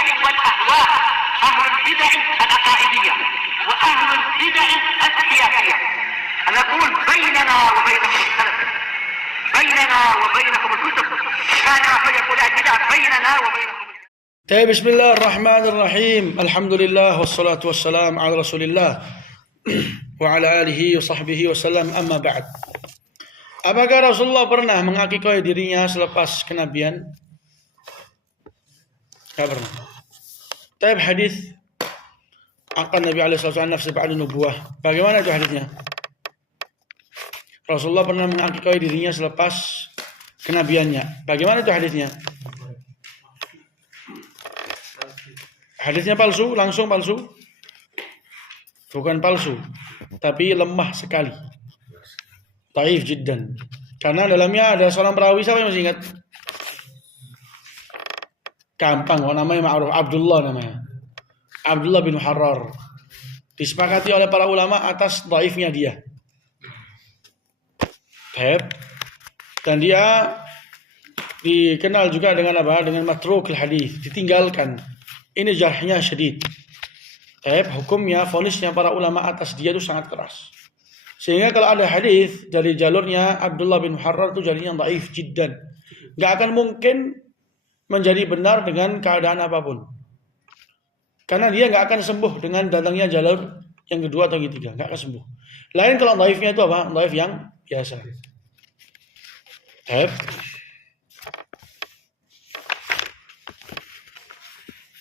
البدع والأهواء، أهل البدع العقائدية وأهل البدع السياسية. نقول بيننا وبينكم السلف، بيننا وبينكم الكتب، كان فيقول البدع بيننا وبينكم. طيب، بسم الله الرحمن الرحيم. الحمد لله والصلاة والسلام على رسول الله وعلى آله وصحbihi wasallam. Amma ba'd. Apakah Rasulullah pernah mengakikoi dirinya selepas kenabian? Tidak pernah. Tapi hadis akan Nabi SAW nafsi ba'da nubuwah. Bagaimana itu hadisnya? Rasulullah pernah mengakikoi dirinya selepas kenabiannya. Bagaimana itu hadisnya? Hadisnya palsu, langsung palsu? Bukan palsu, tapi lemah sekali. Dhaif jiddan. Karena dalamnya ada seorang perawi, siapa yang masih ingat? Gampang, namanya ma'ruf, Abdullah namanya. Abdullah bin Muharrar. Disepakati oleh para ulama atas dhaifnya dia. Dan dia dikenal juga dengan apa? Dengan matrukul hadis, ditinggalkan. Ini jarhnya syadid. Hukumnya, vonisnya para ulama atas dia itu sangat keras. Sehingga kalau ada hadis dari jalurnya Abdullah bin Muharrar itu jadinya dhaif jiddan. Gak akan mungkin menjadi benar dengan keadaan apapun. Karena dia gak akan sembuh dengan datangnya jalur yang kedua atau yang ketiga. Gak akan sembuh. Lain kalau dhaifnya itu apa? Dhaif yang biasa.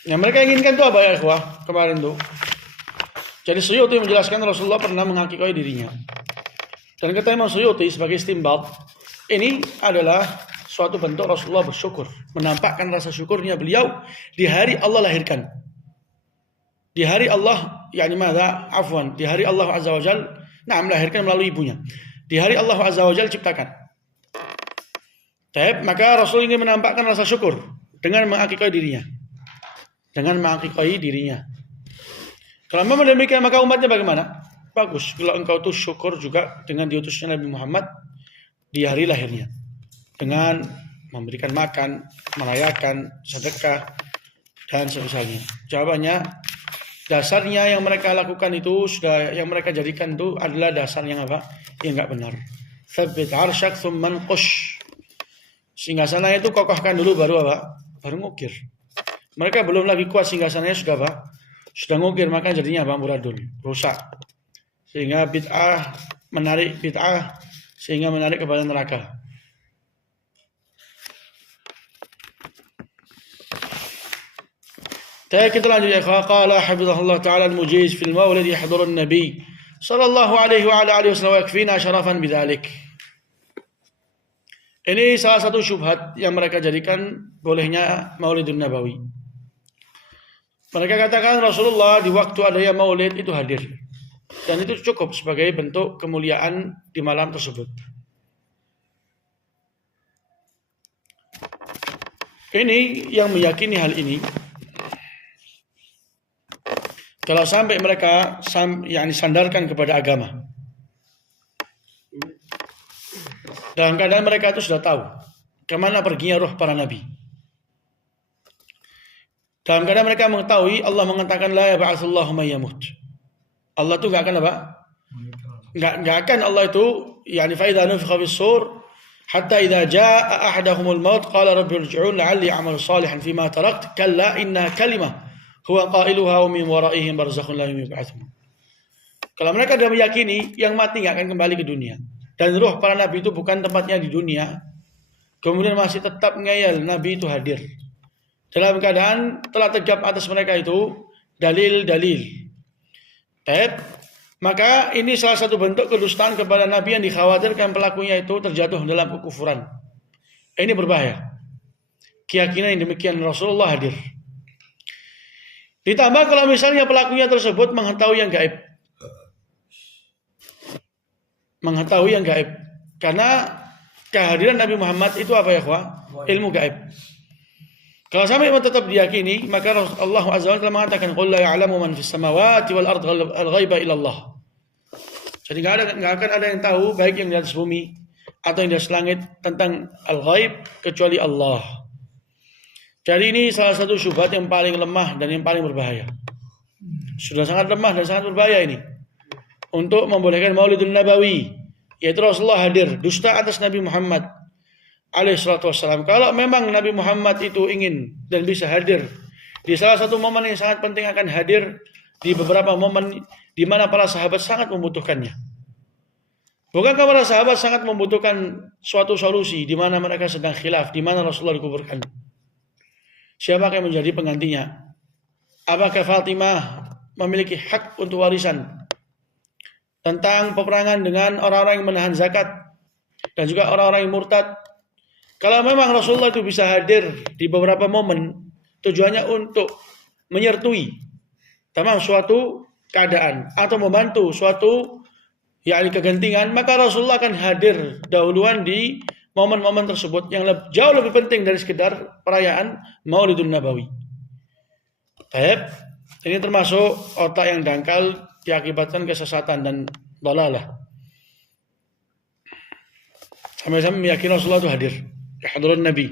Yang mereka inginkan itu apa ya ikhwah? Kemarin tuh. Jadi Suyuti menjelaskan Rasulullah pernah mengakikoi dirinya. Dan kata Imam Suyuti sebagai istinbat, ini adalah suatu bentuk Rasulullah bersyukur, menampakkan rasa syukurnya beliau di hari Allah lahirkan. Di hari Allah, di hari Allah Azza wa Jal, melahirkan melalui ibunya. Di hari Allah Azza wa Jal ciptakan. Maka Rasul ingin menampakkan rasa syukur dengan mengakikoi dirinya. Kalau memang demikian, maka umatnya bagaimana? Bagus. Kalau engkau tuh syukur juga dengan diutusnya Nabi Muhammad di hari lahirnya, dengan memberikan makan, merayakan, sedekah, dan semisalnya. Jawabannya, dasarnya yang mereka lakukan itu sudah, yang mereka jadikan itu adalah dasar yang apa? Yang enggak benar. Tsabbit 'arsyak tsumma nqush. Singgasananya itu kokohkan dulu baru apa? Baru ngukir. Mereka belum lagi kuat singgasananya sudah apa? Sudah ngukir, maka jadinya apa? Muradun, rusak. Sehingga bid'ah menarik kepada neraka. Kita lanjut ya. Qala hafizahullah ta'ala al-mujiz fil maulid yahdurun nabi sallallahu alaihi wa ala alihi wasallam yakfina syarafan bidzalik. Ini salah satu syubhat yang mereka jadikan bolehnya Maulidun Nabawi. Mereka katakan Rasulullah di waktu adanya maulid itu hadir. Dan itu cukup sebagai bentuk kemuliaan di malam tersebut. Ini yang meyakini hal ini. Kalau sampai mereka sandarkan kepada agama. Dalam keadaan mereka itu sudah tahu kemana perginya roh para nabi. Dalam keadaan mereka mengetahui Allah mengatakan la yab'atsullahu may yamut. Allah itu enggak akan apa? Enggak akan Allah itu fa idza nufikha bis-sur hatta idza jaa ahaduhumul maut qala rabbi irji'un la'alli a'malu salihan fima tarakt kalla inna kalimah huwa qailuha wa min waraihim barzakhun la yub'atsun. Kalau mereka sudah meyakini yang mati enggak akan kembali ke dunia dan roh para nabi itu bukan tempatnya di dunia, kemudian masih tetap ngeyel nabi itu hadir. Dalam keadaan telah tegap atas mereka itu dalil-dalil. Maka ini salah satu bentuk kedustaan kepada Nabi yang dikhawatirkan pelakunya itu terjatuh dalam kekufuran. Ini berbahaya. Keyakinan yang demikian Rasulullah hadir. Ditambah kalau misalnya pelakunya tersebut mengetahui yang gaib. Karena kehadiran Nabi Muhammad itu apa ya, ikhwah? Ilmu gaib. Kalau sampai tetap diyakini, maka Allah Azza wa Jalla mengatakan qul la ya'lamu man fis samawati wal ardi al-ghaiba illa Allah. Jadi enggak akan ada yang tahu baik yang di atas bumi atau yang di atas langit tentang al-ghaib kecuali Allah. Jadi ini salah satu syubhat yang paling lemah dan yang paling berbahaya. Sudah sangat lemah dan sangat berbahaya ini. Untuk membolehkan Maulidun Nabawi, yaitu Rasulullah hadir, dusta atas Nabi Muhammad alaihissalatu wassalam. Kalau memang Nabi Muhammad itu ingin dan bisa hadir di salah satu momen yang sangat penting, akan hadir di beberapa momen di mana para sahabat sangat membutuhkannya. Bukankah para sahabat sangat membutuhkan suatu solusi di mana mereka sedang khilaf, di mana Rasulullah dikuburkan? Siapa yang menjadi penggantinya? Apakah Fatimah memiliki hak untuk warisan? Tentang peperangan dengan orang-orang yang menahan zakat dan juga orang-orang yang murtad. Kalau memang Rasulullah itu bisa hadir di beberapa momen, tujuannya untuk menyertui suatu keadaan atau membantu suatu kegentingan, maka Rasulullah akan hadir dahuluan di momen-momen tersebut yang jauh lebih penting dari sekedar perayaan Maulidun Nabawi. Ini termasuk otak yang dangkal diakibatkan kesesatan dan dalalah. Sampai-sampai meyakini Rasulullah itu hadir di hadirat Nabi.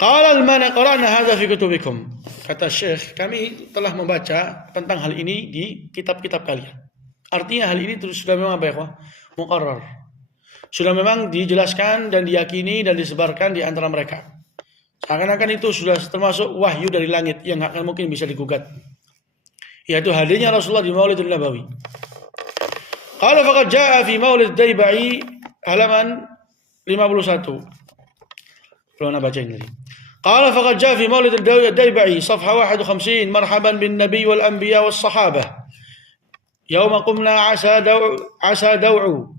Qala al-mana qara'na hadza fi kutubikum. Kata Syekh, kami telah membaca tentang hal ini di kitab-kitab kalian. Artinya hal ini sudah memang muqarrar. Sudah memang dijelaskan dan diyakini dan disebarkan di antara mereka. Seakan-akan itu sudah termasuk wahyu dari langit yang akan mungkin bisa digugat. Yaitu hadirnya Rasulullah di Maulidul Nabawi. Qala faqad jaa fi Maulid Daibai halaman 51. Belum baca ini. Qala faqad jaa fi Maulid Daibai safha 51 marhaban bin nabi wal anbiya was sahabah. Yauma qumna asa daw'u.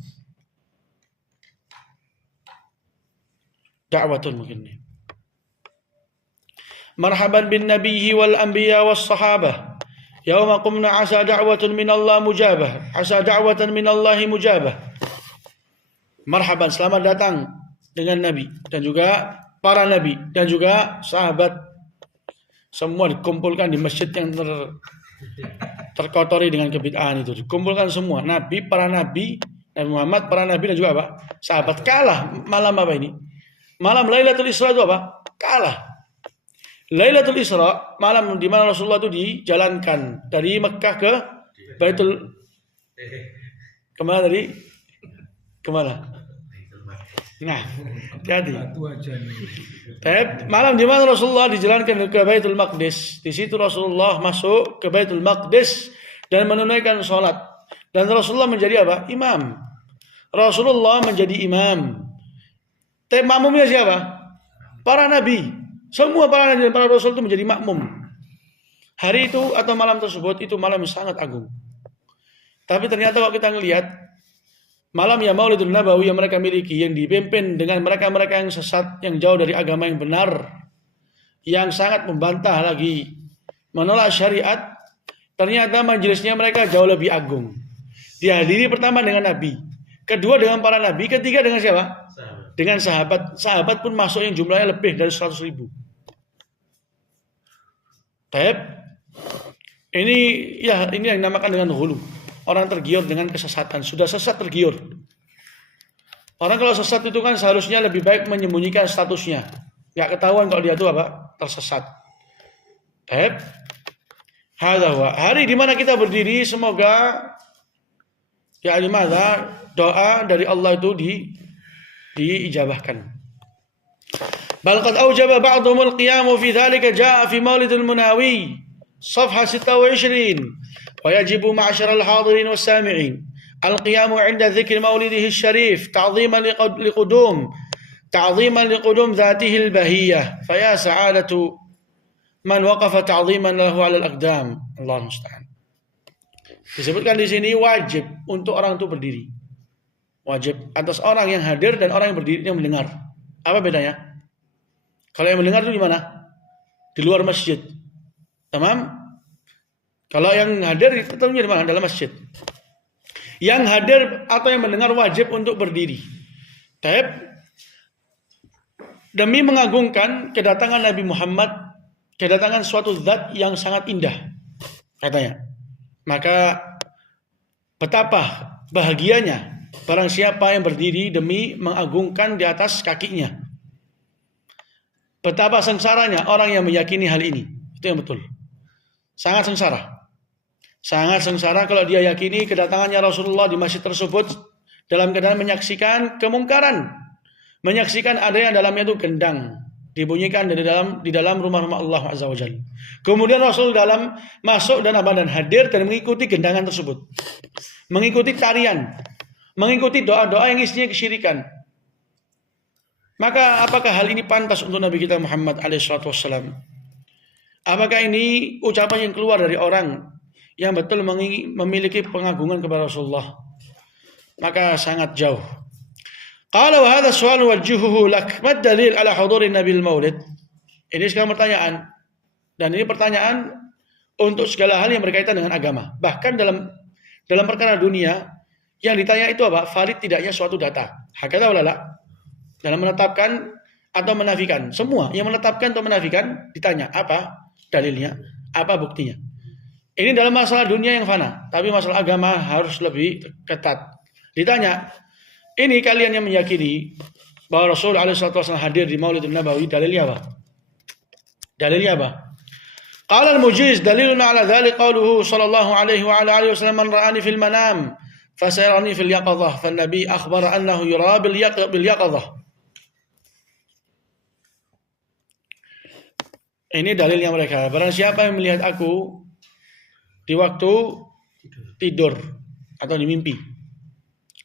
Da'watun mungkin ini. Marhaban bin nabiyyi wal anbiya was sahabah. Yauma qumna asa da'watun min Allah mujabah. Asa da'watan min Allah mujabah. Marhaban, selamat datang dengan nabi dan juga para nabi dan juga sahabat. Semua dikumpulkan di masjid yang terkotori dengan kebid'ahan itu. Dikumpulkan semua nabi, para nabi, Nabi Muhammad, para nabi dan juga apa? Sahabat. Kalah malam apa ini? Malam Lailatul Isra itu apa? Kalah. Lailatul Isra, malam di mana Rasulullah itu dijalankan dari Mekah ke Baitul kemana tadi? Kemana? Nah, hati-hati. Malam di mana Rasulullah dijalankan ke Baitul Maqdis. Di situ Rasulullah masuk ke Baitul Maqdis dan menunaikan sholat. Dan Rasulullah menjadi apa? Imam. Rasulullah menjadi imam. Makmumnya siapa? Para nabi. Semua para nabi dan para rasul itu menjadi makmum. Hari itu atau malam tersebut itu malam yang sangat agung. Tapi ternyata kalau kita melihat malam yang Maulidun Nabawi yang mereka miliki, yang dipimpin dengan mereka-mereka yang sesat, yang jauh dari agama yang benar, yang sangat membantah lagi, menolak syariat, ternyata majelisnya mereka jauh lebih agung. Dihadiri pertama dengan Nabi, kedua dengan para Nabi, ketiga dengan siapa? Dengan sahabat. Sahabat pun masuk yang jumlahnya lebih dari 100.000. Ini yang dinamakan dengan hulu. Orang tergiur dengan kesesatan. Sudah sesat tergiur. Orang kalau sesat itu kan seharusnya lebih baik menyembunyikan statusnya. Gak ketahuan kalau dia itu apa? Tersesat. Hari di mana kita berdiri, semoga doa dari Allah itu diijabahkan. Bal qad awjaba ba'dhum al-qiyam fi dhalika jaa fi Maulid al-Munawi صفحة 26 ويجب معشر الحاضرين والسامعين القيام عند ذكر مولده الشريف تعظيما لقدوم ذاته البهية فيا سعادة من وقف تعظيما له على الأقدام. Allah musta'an. Disebutkan di sini wajib untuk orang itu berdiri. Wajib atas orang yang hadir dan orang yang berdiri yang mendengar. Apa bedanya? Kalau yang mendengar itu di mana? Di luar masjid. Tamam? Kalau yang hadir itu tentunya di mana? Dalam masjid. Yang hadir atau yang mendengar wajib untuk berdiri. Demi mengagungkan kedatangan Nabi Muhammad, kedatangan suatu zat yang sangat indah, katanya. Maka betapa bahagianya barang siapa yang berdiri demi mengagungkan di atas kakinya. Betapa sengsaranya orang yang meyakini hal ini. Itu yang betul. Sangat sengsara. Sangat sengsara kalau dia yakini kedatangannya Rasulullah di masjid tersebut dalam keadaan menyaksikan kemungkaran. Menyaksikan ada yang dalamnya itu gendang. Dibunyikan di dalam rumah-rumah Allah Azza wa Jalla. Kemudian Rasul masuk dan hadir dan mengikuti gendangan tersebut. Mengikuti tarian. Mengikuti doa-doa yang isinya kesyirikan. Maka apakah hal ini pantas untuk Nabi kita Muhammad SAW? Apakah ini ucapan yang keluar dari orang yang betul memiliki pengagungan kepada Rasulullah? Maka sangat jauh. Qala wa hadha su'al wajhuhu lak. Mad dalil ala hudurin Nabil Maulid? Ini sekarang pertanyaan. Dan ini pertanyaan untuk segala hal yang berkaitan dengan agama. Bahkan dalam perkara dunia yang ditanya itu apa? Valid tidaknya suatu data. Hakata wala la? Dalam menetapkan atau menafikan. Semua yang menetapkan atau menafikan ditanya apa dalilnya, apa buktinya. Ini dalam masalah dunia yang fana, tapi masalah agama harus lebih ketat. Ditanya, ini kalian yang meyakini bahwa Rasul SAW hadir di Maulidun Nabawi, dalilnya apa? Dalilnya apa? Qala al-mujiz daliluna ala dhalik qawluhu sallallahu alaihi wa ala alihi wasallam man ra'ani fil manam fasayarani fil yaqadhah fan nabi akhbara annahu yura bil yaqadhah. Ini dalilnya mereka. Barang siapa yang melihat aku di waktu tidur atau di mimpi,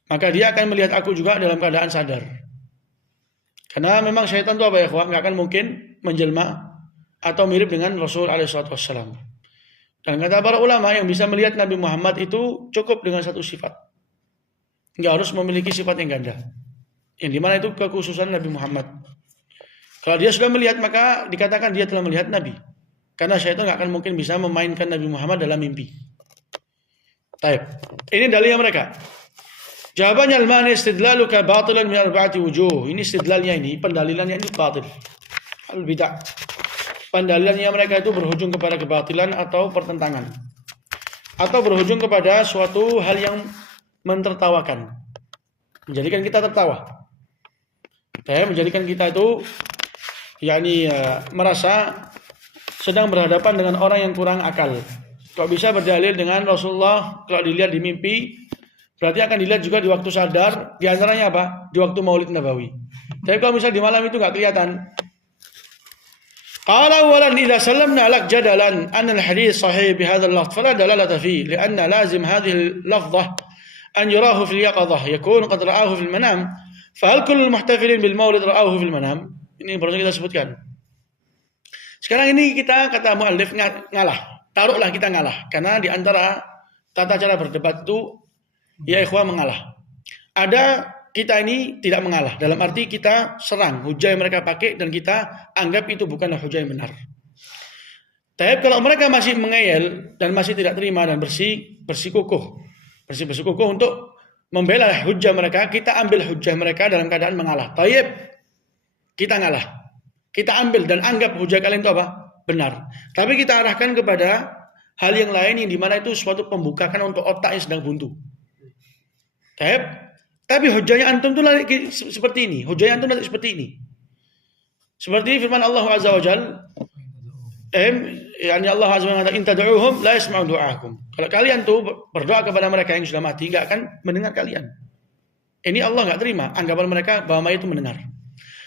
maka dia akan melihat aku juga dalam keadaan sadar. Karena memang syaitan itu apa ya, nggak akan mungkin menjelma atau mirip dengan Rasul SAW. Dan kata para ulama yang bisa melihat Nabi Muhammad itu cukup dengan satu sifat. Nggak harus memiliki sifat yang ganda. Yang dimana itu kekhususan Nabi Muhammad. Kalau dia sudah melihat maka dikatakan dia telah melihat Nabi. Karena syaitan nggak akan mungkin bisa memainkan Nabi Muhammad dalam mimpi. Taib. Ini dalilnya mereka. Jawabannya al-mani istidlaluka batilan min arba'ati wujuh. Ini istidlalnya ini, pendalilannya ini batil. Al-bid'ah. Pendalilannya mereka itu berujung kepada kebatilan atau pertentangan. Atau berujung kepada suatu hal yang mentertawakan. Menjadikan kita tertawa. Menjadikan kita itu merasa sedang berhadapan dengan orang yang kurang akal. Kalau bisa berdalil dengan Rasulullah kalau dilihat di mimpi, berarti akan dilihat juga di waktu sadar. Di antaranya apa? Di waktu Maulid Nabawi. Tapi kalau misalnya di malam itu nggak kelihatan. Qala awalan idza sallamna lak jadalan an al-hadits sahih bi hadha al-lafz fala dalalata fi lianna lazim hadhihi al-lafdhah an yurahu fi al-yaqadhah yakun qad ra'ahu fi al-manam fa hal kullu al-muhtafilin bil maulid ra'ahu fi al-manam. Ini baru kita sebutkan. Sekarang ini kita kata muallif ngalah. Taruhlah kita ngalah. Karena di antara tata cara berdebat itu ya ikhwah mengalah. Ada kita ini tidak mengalah. Dalam arti kita serang hujah yang mereka pakai dan kita anggap itu bukanlah hujah yang benar. Tapi kalau mereka masih mengeyel dan masih tidak terima dan bersikukuh untuk membela hujah mereka, kita ambil hujah mereka dalam keadaan mengalah. Tayyib. Kita ngalah. Kita ambil dan anggap hujah kalian itu apa? Benar. Tapi kita arahkan kepada hal yang lain yang dimana itu suatu pembukaan untuk otak yang sedang buntu. Tapi hujahnya antum itu seperti ini. Hujahnya antum nanti seperti ini. Seperti firman Allah Azza wa Jalla. Allah Azza wa Jalla in tad'uuhum la yasma'u du'aakum. Kalau kalian tuh berdoa kepada mereka yang sudah mati, enggak akan mendengar kalian. Ini Allah enggak terima anggapan mereka bahwa mayat itu mendengar.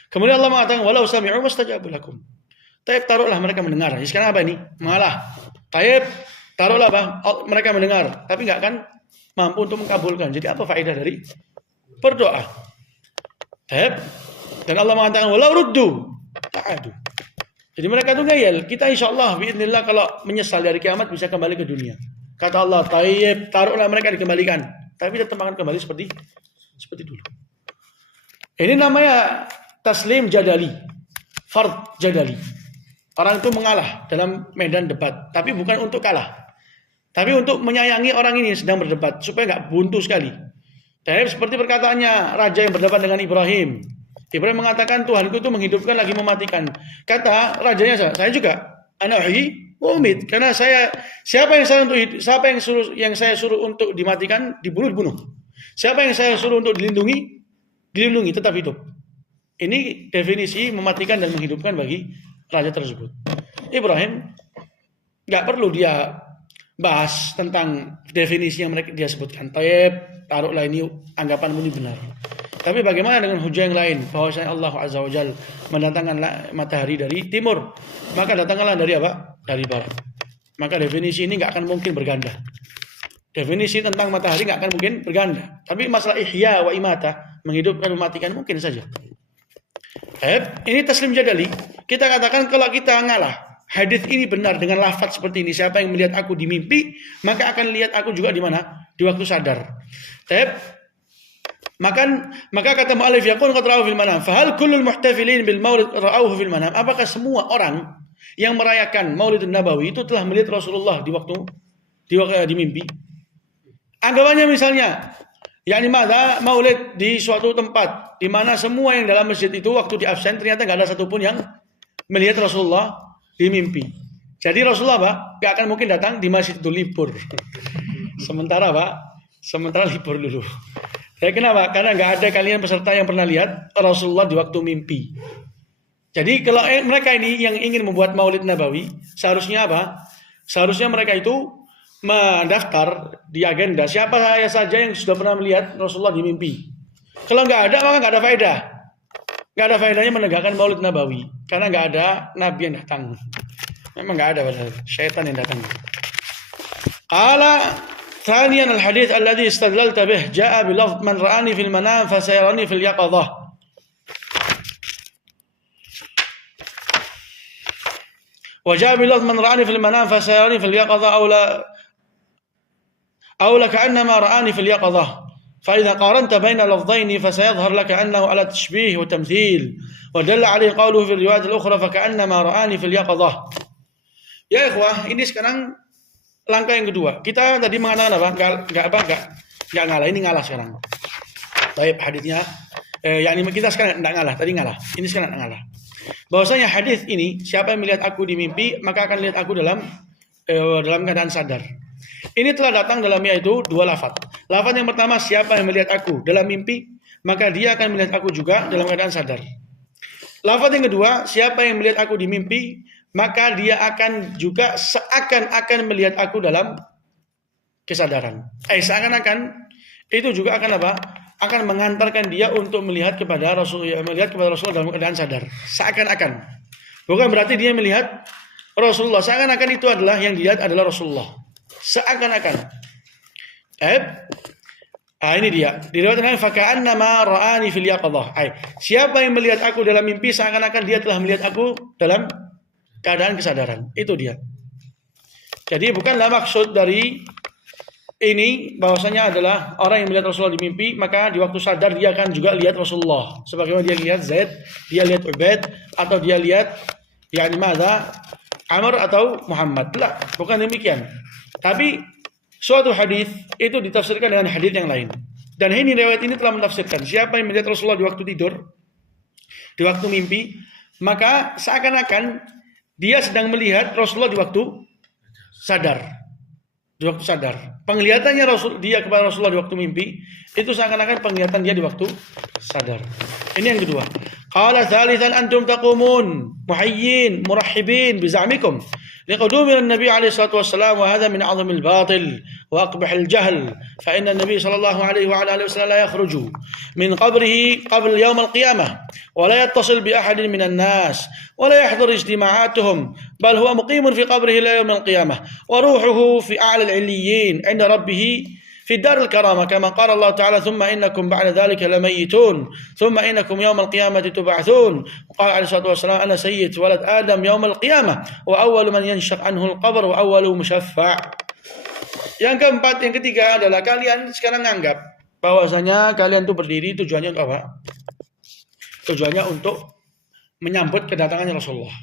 Kemudian Allah mengatakan walau sami'u mastajabu lakum. Taib taruhlah mereka mendengar. Jadi sekarang apa ini? Mengalah. Taib taruhlah mereka mendengar, tapi enggak akan mampu untuk mengabulkan. Jadi apa faedah dari berdoa? Taib. Dan Allah mengatakan walau ruddu ta'adu. Jadi mereka itu ngeyel. Kita insyaallah biidznillah kalau menyesal dari kiamat bisa kembali ke dunia. Kata Allah, taib taruhlah mereka dikembalikan, tapi tetap akan kembali seperti dulu. Ini namanya taslim jadali, fard jadali. Orang itu mengalah dalam medan debat, tapi bukan untuk kalah, tapi untuk menyayangi orang ini yang sedang berdebat supaya nggak buntu sekali. Tapi seperti perkataannya raja yang berdebat dengan Ibrahim. Ibrahim mengatakan Tuhanku itu menghidupkan lagi mematikan. Kata rajanya saya juga anak umid karena siapa yang saya suruh untuk dimatikan dibunuh. Siapa yang saya suruh untuk dilindungi tetap hidup. Ini definisi mematikan dan menghidupkan bagi raja tersebut. Ibrahim nggak perlu dia bahas tentang definisi yang dia sebutkan. Taruhlah ini anggapanmu ini benar. Tapi bagaimana dengan hujah yang lain? Bahwasanya Allah Azza wa Jalla mendatangkan matahari dari timur, maka datangkanlah dari apa? Dari barat. Maka definisi ini nggak akan mungkin berganda. Definisi tentang matahari nggak akan mungkin berganda. Tapi masalah ihya wa imata, menghidupkan mematikan mungkin saja. Ini taslim jadali. Kita katakan kalau kita ngalah, hadis ini benar dengan lafaz seperti ini. Siapa yang melihat aku di mimpi, maka akan lihat aku juga di mana? Di waktu sadar. Maka kata mu'allif yaqul qad ra'ahu fil manam. Fa hal kullul muhtafilin bil maulid ra'awhu fil manam? Apakah semua orang yang merayakan Maulidun Nabawi itu telah melihat Rasulullah di mimpi? Anggapannya misalnya, yakni maulid di suatu tempat di mana semua yang dalam masjid itu waktu di absen ternyata enggak ada satupun yang melihat Rasulullah di mimpi. Jadi Rasulullah enggak akan mungkin datang di masjid itu, libur. Sementara libur dulu. Kenapa? Karena nggak ada kalian peserta yang pernah lihat Rasulullah di waktu mimpi. Jadi kalau mereka ini yang ingin membuat Maulid Nabawi, seharusnya apa? Seharusnya mereka itu mendaftar di agenda siapa saja yang sudah pernah melihat Rasulullah di mimpi. Kalau nggak ada, maka nggak ada faedah. Nggak ada faedahnya menegakkan Maulid Nabawi, karena nggak ada Nabi yang datang. Memang nggak ada, padahal syaitan yang datang. ثانيا الحديث الذي استدللت به جاء بلفظ من رآني في المنام فسيراني في اليقظة. وجاء بلفظ من رآني في المنام فسيراني في اليقظة أو لكأنما رآني في اليقظة. فإذا قارنت بين اللفظين فسيظهر لك أنه على تشبيه وتمثيل ودل عليه قوله في الرواية الأخرى فكأنما رآني في اليقظة. Ya ikhwah, ini sekarang langkah yang kedua. Kita tadi mengatakan apa? Enggak ngalah. Ini ngalah sekarang. Baik, hadisnya yakni kita sekarang enggak ngalah. Tadi ngalah. Ini sekarang enggak ngalah. Bahwasanya hadis ini, siapa yang melihat aku di mimpi, maka akan lihat aku dalam keadaan sadar. Ini telah datang dalamnya itu dua lafaz. Lafaz yang pertama, siapa yang melihat aku dalam mimpi, maka dia akan melihat aku juga dalam keadaan sadar. Lafaz yang kedua, siapa yang melihat aku di mimpi, maka dia akan juga seakan-akan melihat aku dalam kesadaran. Seakan-akan itu juga akan apa? Akan mengantarkan dia untuk melihat kepada Rasulullah dalam keadaan sadar. Seakan-akan. Bukan berarti dia melihat Rasulullah. Seakan-akan itu adalah yang dilihat adalah Rasulullah. Seakan-akan. Ini dia. Diriwayatkan faka'annama ra'ani fil yaqadhah. Siapa yang melihat aku dalam mimpi seakan-akan dia telah melihat aku dalam keadaan kesadaran. Itu dia. Jadi bukanlah maksud dari ini bahwasanya adalah orang yang melihat Rasulullah di mimpi, maka di waktu sadar dia akan juga lihat Rasulullah. Sebagaimana dia lihat Zaid, dia lihat Ubaid, atau dia lihat Amr atau Muhammad. Bukan demikian. Tapi suatu hadis itu ditafsirkan dengan hadis yang lain. Dan ini riwayat ini telah menafsirkan siapa yang melihat Rasulullah di waktu tidur, di waktu mimpi, maka seakan-akan dia sedang melihat Rasulullah di waktu sadar. Di waktu sadar. Penglihatannya dia kepada Rasulullah di waktu mimpi itu seakan-akan penglihatan dia di waktu sadar. Ini yang kedua. Qala thalithan antum taqumun muhayyin murahhibin biza'mikum لقدوم النبي عليه الصلاة والسلام وهذا من أعظم الباطل وأقبح الجهل فإن النبي صلى الله عليه وعلى آله وسلم لا يخرج من قبره قبل يوم القيامة ولا يتصل بأحد من الناس ولا يحضر اجتماعاتهم بل هو مقيم في قبره إلى يوم القيامة وروحه في أعلى العليين عند ربه في دار الكرامة كما قال الله تعالى ثم إنكم بعد ذلك لميتون ثم إنكم يوم القيامة تبعثون وقال عليه الصلاة والسلام أنا سيد ولد آدم يوم القيامة وأول من ينشق عنه القبر وأول مشفع. Yang keempat, yang ketiga adalah kalian sekarang anggap bahwasanya kalian itu berdiri tujuannya untuk apa? Tujuannya untuk menyambut kedatangannya Rasulullah.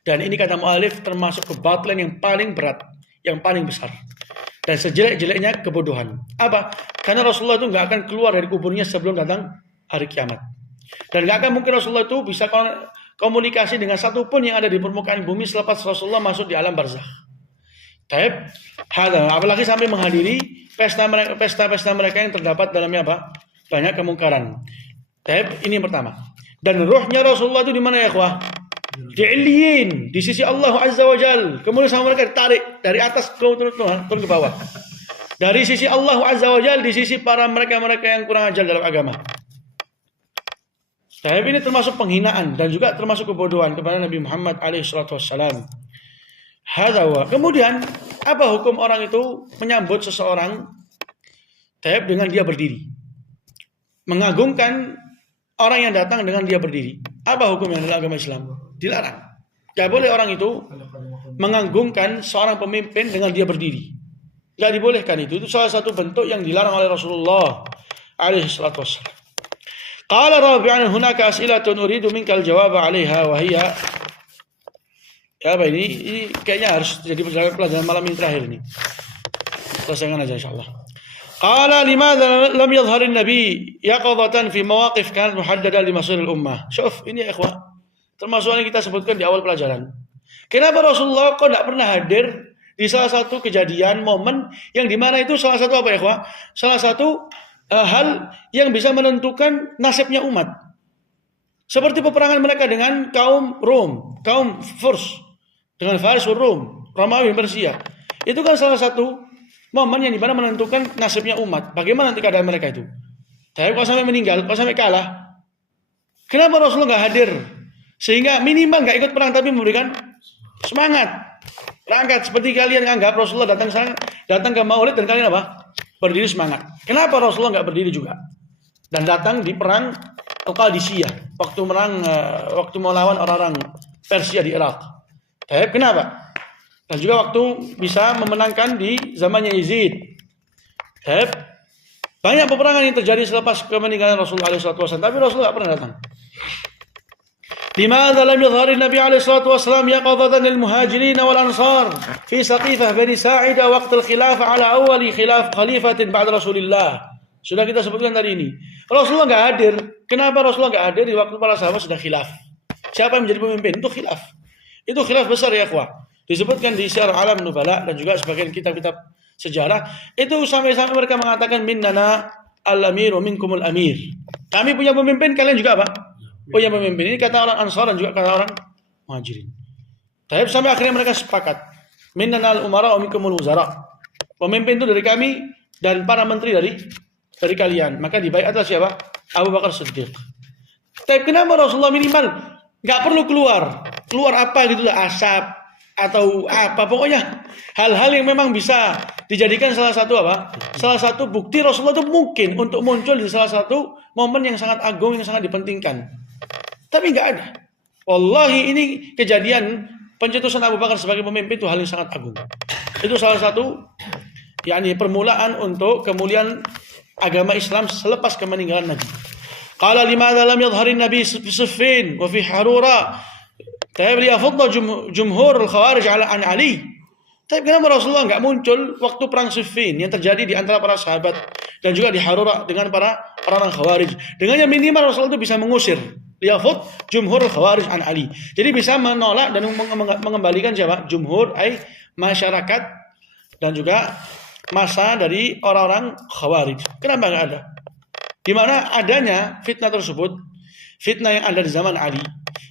Dan ini kata mu'alif termasuk kebatilan yang paling berat, yang paling besar. Dan sejelek-jeleknya kebodohan. Apa? Karena Rasulullah itu nggak akan keluar dari kuburnya sebelum datang hari kiamat. Dan nggak akan mungkin Rasulullah itu bisa komunikasi dengan satupun yang ada di permukaan bumi selepas Rasulullah masuk di alam barzakh. Taib, apalagi sampai menghadiri pesta-pesta mereka yang terdapat dalamnya apa? Banyak kemungkaran. Taib, ini yang pertama. Dan ruhnya Rasulullah itu di mana ya, ikhwah? Di Illiyin, di sisi Allah Azza wa Jal. Kemudian sama mereka ditarik dari atas turun ke bawah. Dari sisi Allah Azza wa Jal, di sisi para mereka-mereka yang kurang ajar dalam agama. Taib, ini termasuk penghinaan dan juga termasuk kebodohan kepada Nabi Muhammad alaihissalam. Hadawa. Kemudian apa hukum orang itu menyambut seseorang taib dengan dia berdiri? Mengagungkan orang yang datang dengan dia berdiri. Apa hukumnya dalam agama Islam? Dilarang. Tidak boleh orang itu mengagungkan seorang pemimpin dengan dia berdiri. Tidak dibolehkan itu. Itu salah satu bentuk yang dilarang oleh Rasulullah alaihissalam. Qala rabi'an hunaka as'ilatun uridu minkal jawaba 'alaiha wa hiya. Ya, apa ini kayaknya harus jadi pelajaran malam ini terakhir ini. Selesaikan aja insyaallah. Qala limadha lam yadhhar an-nabi yaqadatan fi mawaqif kanat muhaddada li masir al-ummah. Syuf, ini ya ikhwah. Termasuk yang kita sebutkan di awal pelajaran. Kenapa Rasulullah kok tidak pernah hadir di salah satu kejadian momen yang dimana itu salah satu apa ya ikhwah? Salah satu hal yang bisa menentukan nasibnya umat. Seperti peperangan mereka dengan kaum Rom, kaum Furs. Dengan Faris Rum, Romawi Persia. Itu kan salah satu momen yang dimana menentukan nasibnya umat. Bagaimana nanti keadaan mereka itu? Tapi kalau sampai meninggal, kalau sampai kalah, kenapa Rasulullah nggak hadir? Sehingga minimal nggak ikut perang tapi memberikan semangat. Berangkat seperti kalian anggap Rasulullah datang ke Maulid dan kalian apa? Berdiri semangat. Kenapa Rasulullah nggak berdiri juga? Dan datang di perang Al-Qadisiyah waktu melawan orang-orang Persia di Irak. Kenapa? Dan juga waktu bisa memenangkan di zamannya Yazid. Banyak peperangan yang terjadi selepas kemeninggalan Rasulullah SAW, tapi Rasulullah tidak pernah datang. Limadha lam yadhhar an-nabi SAW yaqadatan lil-muhajirin wal-ansar fi Saqifah Bani Sa'idah waqt al-khilafah ala awwali khalifatin ba'da Rasulillah. Sudah kita sebutkan tadi ini. Rasulullah enggak hadir. Kenapa Rasulullah enggak hadir di waktu para sahabat sedang khilaf? Siapa yang menjadi pemimpin? Itu khilaf. Itu khilaf besar ya ikhwah. Disebutkan di Syiar Alam Nubala dan juga sebagian kitab-kitab sejarah. Itu sampai-sampai mereka mengatakan minnana al-amir wa minkumul amir. Kami punya pemimpin, kalian juga apa? Punya pemimpin. Ini kata orang Ansar dan juga kata orang Muhajirin. Tapi sampai akhirnya mereka sepakat. Minnana al-umara wa minkumul wuzara. Pemimpin itu dari kami dan para menteri dari kalian. Maka dibaiatlah siapa? Abu Bakar Siddiq. Tapi kenapa Rasulullah minimal nggak perlu keluar apa gitu lah, asap atau apa, pokoknya hal-hal yang memang bisa dijadikan salah satu bukti Rasulullah itu mungkin untuk muncul di salah satu momen yang sangat agung, yang sangat dipentingkan. Tapi nggak ada. Wallahi ini kejadian pencetusan Abu Bakar sebagai pemimpin itu hal yang sangat agung. Itu salah satu permulaan untuk kemuliaan agama Islam selepas kemeninggalan Nabi. Qala limadha lam yadhhar an-nabi fi Siffin wa fi Harura taib liyafadda jumhur al-khawarij ala an Ali. Tapi kenapa Rasulullah enggak muncul waktu perang Siffin yang terjadi di antara para sahabat dan juga di Harura dengan para orang Khawarij. Dengannya minimal Rasulullah itu bisa mengusir liyafad jumhur al-khawarij an Ali. Jadi bisa menolak dan mengembalikan siapa? Jumhur masyarakat dan juga masa dari orang-orang Khawarij. Kenapa enggak ada? Di mana adanya fitnah tersebut, fitnah yang ada di zaman Ali,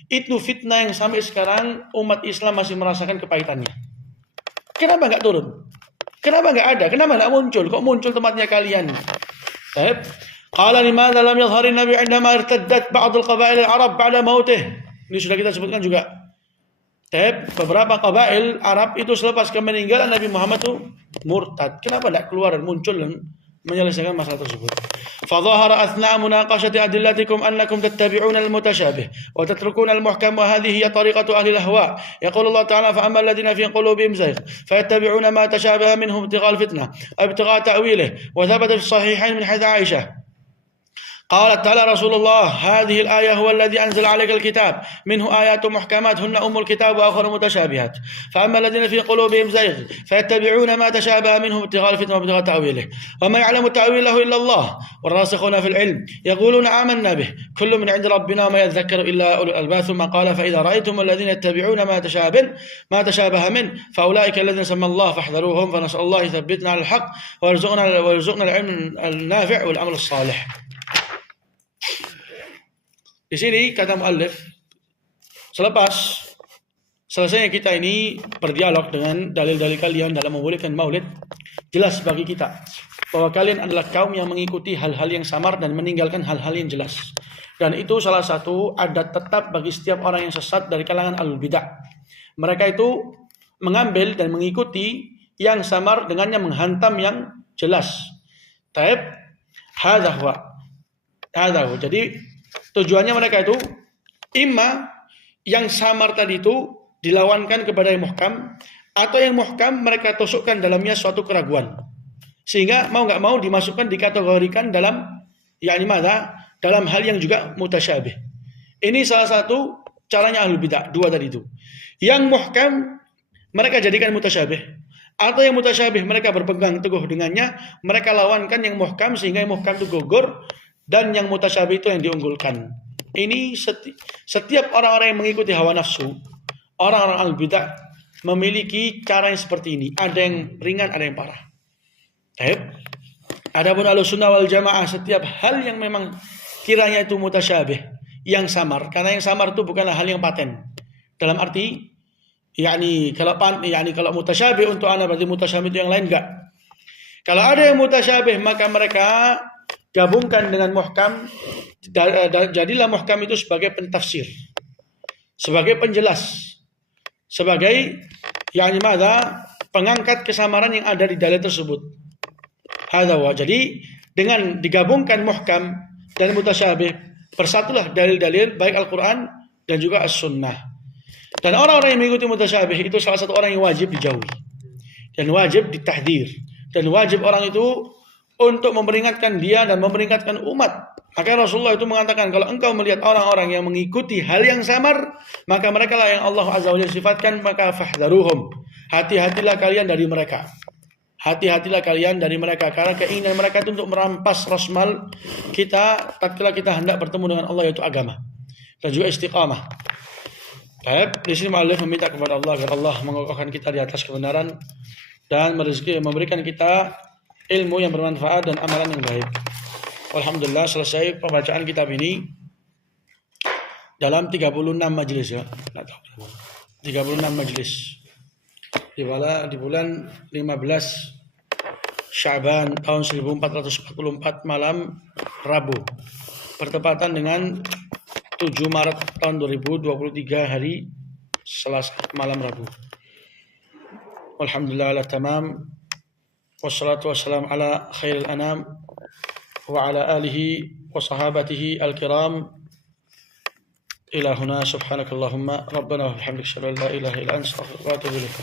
itu fitnah yang sampai sekarang umat Islam masih merasakan kepahitannya. Kenapa enggak turun? Kenapa enggak ada? Kenapa enggak muncul? Kok muncul tempatnya kalian? Qala limadha lam yadhhar an-nabi 'indama irtaddat ba'd al-qaba'il al-arab ba'da mautih. Ini sudah kita sebutkan juga. Beberapa qabail Arab itu selepas kemeninggalan Nabi Muhammad itu murtad. Kenapa enggak keluar dan muncul dan menyelesaikan masalah tersebut? فظهر أثناء مناقشة أدلتكم أنكم تتبعون المتشابه وتتركون المحكم وهذه هي طريقة أهل الأهواء. يقول الله تعالى فأما الذين في قلوبهم زيغ فيتبعون ما تشابه منه ابتغاء الفتنة أو ابتغاء تأويله وثبت في الصحيحين من حديث عائشة قالت تعالى رسول الله هذه الآية هو الذي أنزل عليك الكتاب منه آيات محكمات هن أم الكتاب وآخر متشابهات فأما الذين في قلوبهم زيغ فيتبعون ما تشابه منه ابتغاء الفتنة وابتغاء تأويله وما يعلم تأويله إلا الله والراسخون في العلم يقولون آمنا به كل من عند ربنا وما يذكر إلا أولو الألباب ثم قال فإذا رأيتم الذين يتبعون ما تشابه منه فأولئك الذين سمى الله فاحذروهم فنسأل الله يثبتنا على الحق ويرزقنا العلم النافع والعمل الصالح. Di sini kata muallif, selepas selesainya kita ini berdialog dengan dalil-dalil kalian dalam membolehkan maulid, jelas bagi kita bahwa kalian adalah kaum yang mengikuti hal-hal yang samar dan meninggalkan hal-hal yang jelas. Dan itu salah satu adat tetap bagi setiap orang yang sesat dari kalangan ahlul bidah. Mereka itu mengambil dan mengikuti yang samar dengannya menghantam yang jelas. Taib hadza huwa. Jadi tujuannya mereka itu imma yang samar tadi itu dilawankan kepada yang muhkam, atau yang muhkam mereka tusukkan dalamnya suatu keraguan, sehingga mau nggak mau dimasukkan dikategorikan dalam dalam hal yang juga mutasyabih. Ini salah satu caranya ahlul bidah, dua tadi itu. Yang muhkam mereka jadikan mutasyabih, atau yang mutasyabih mereka berpegang teguh dengannya, mereka lawankan yang muhkam sehingga yang muhkam itu gugur dan yang mutasyabih itu yang diunggulkan. Ini setiap orang-orang yang mengikuti hawa nafsu, orang-orang al-bidah memiliki cara yang seperti ini. Ada yang ringan, ada yang parah. Adapun Ahlussunnah wal Jamaah, setiap hal yang memang kiranya itu mutasyabih, yang samar, karena yang samar itu bukanlah hal yang paten. Dalam arti kalau mutasyabih untuk ana berarti mutasyabih itu yang lain enggak. Kalau ada yang mutasyabih maka mereka gabungkan dengan muhkam, jadilah muhkam itu sebagai pentafsir, sebagai penjelas, sebagai pengangkat kesamaran yang ada di dalil tersebut. Jadi dengan digabungkan muhkam dan mutasyabih, bersatulah dalil-dalil baik Al-Quran dan juga As-Sunnah. Dan orang-orang yang mengikuti mutasyabih itu salah satu orang yang wajib dijauhi dan wajib ditahdzir, dan wajib orang itu untuk memperingatkan dia dan memperingatkan umat. Maka Rasulullah itu mengatakan, kalau engkau melihat orang-orang yang mengikuti hal yang samar, maka mereka lah yang Allah Azza wa Jalla sifatkan, maka fahdharuhum. Hati-hatilah kalian dari mereka. Hati-hatilah kalian dari mereka, karena keinginan mereka itu untuk merampas rasmal kita tatkala kita hendak bertemu dengan Allah, yaitu agama dan juga istiqamah. Baik, di sini muallif meminta kepada Allah agar Allah mengokohkan kita di atas kebenaran dan memberikan kita ilmu yang bermanfaat dan amalan yang baik. Alhamdulillah, selesai pembacaan kitab ini dalam 36 majelis ya. 36 majelis. Di bulan 15 Sya'ban tahun 1444 malam Rabu, bertepatan dengan 7 Maret tahun 2023 hari Selasa malam Rabu. Alhamdulillah ala tamam. Wassalatu wassalamu ala khairil anam wa ala alihi wa sahabatihi al-kiram. Ila huna subhanakallahumma rabbana wa bihamdika asyhadu an la ilaha illa anta astaghfiruka wa atubu ilaik.